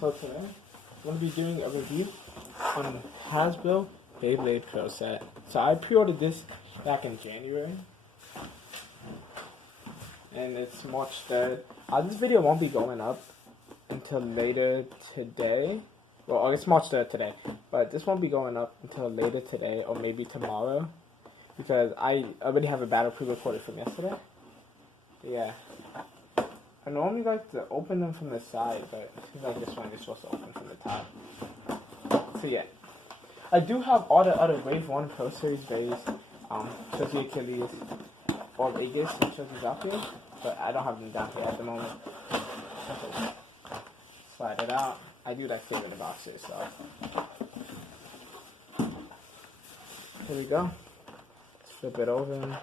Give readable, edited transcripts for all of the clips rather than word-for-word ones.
So today, I'm going to be doing a review on Hasbro Beyblade Pro set. So I pre-ordered this back in January, and it's March 3rd. This video won't be going up until later today. Well, it's March 3rd today, but this won't be going up until later today or maybe tomorrow, because I already have a battle pre-recorded from yesterday. Yeah. I normally like to open them from the side, but it seems like this one is supposed to open from the top. So yeah. I do have all the other Wave 1 Pro Series bays, shows the Achilles, or Vegas, and shows the Valkyrie, but I don't have them down here at the moment. Okay. Slide it out. I do like saving the boxes, so. Here we go. Let's flip it over.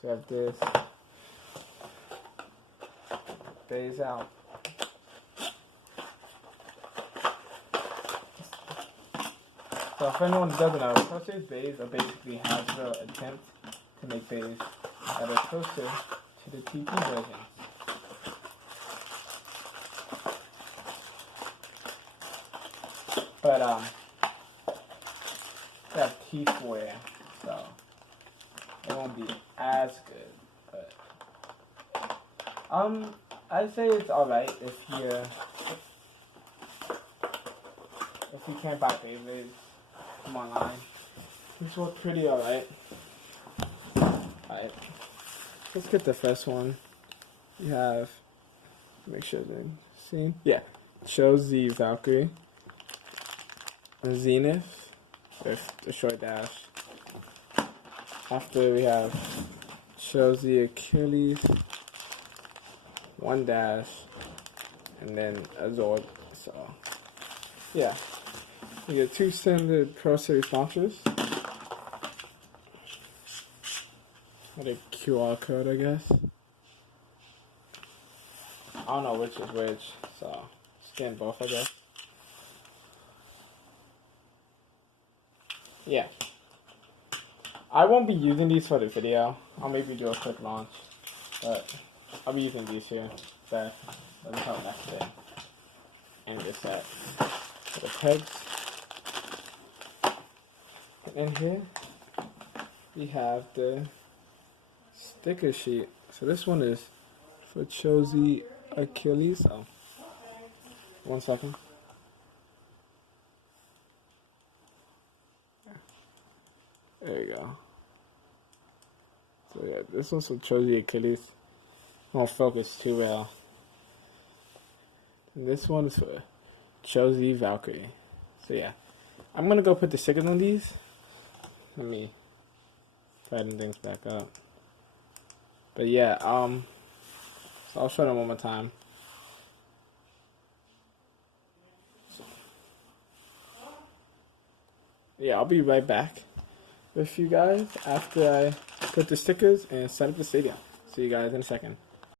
So we have this. Bays out. So if anyone doesn't know, Pro Series bays are basically Hasbro attempt to make bays that are closer to the TP versions. But they have T4, so it won't be as good. But I'd say it's alright if you can't buy Beyblades from online. These work pretty alright. Alright. Let's get the first one. You have, make sure they're seen. Yeah. Shows the Valkyrie. A Zenith with the short dash. After we have shows the Achilles. One dash, and then a Zord. So, yeah. We get two standard Pro Series launchers. With a QR code, I guess. I don't know which is which, so scan both, I guess. Yeah. I won't be using these for the video. I'll maybe do a quick launch, but I'll be using these here. So let me come back to it. And this set for the pegs. And in here we have the sticker sheet. So this one is for Chozy Achilles. Oh, 1 second. There you go. So yeah, this one's for Chozy Achilles. Won't focus too well. And this one is for Chozy Valkyrie. So yeah, I'm gonna go put the stickers on these. Let me tighten things back up. But yeah, so I'll show them one more time. So, yeah, I'll be right back with you guys after I put the stickers and set up the stadium. See you guys in a second.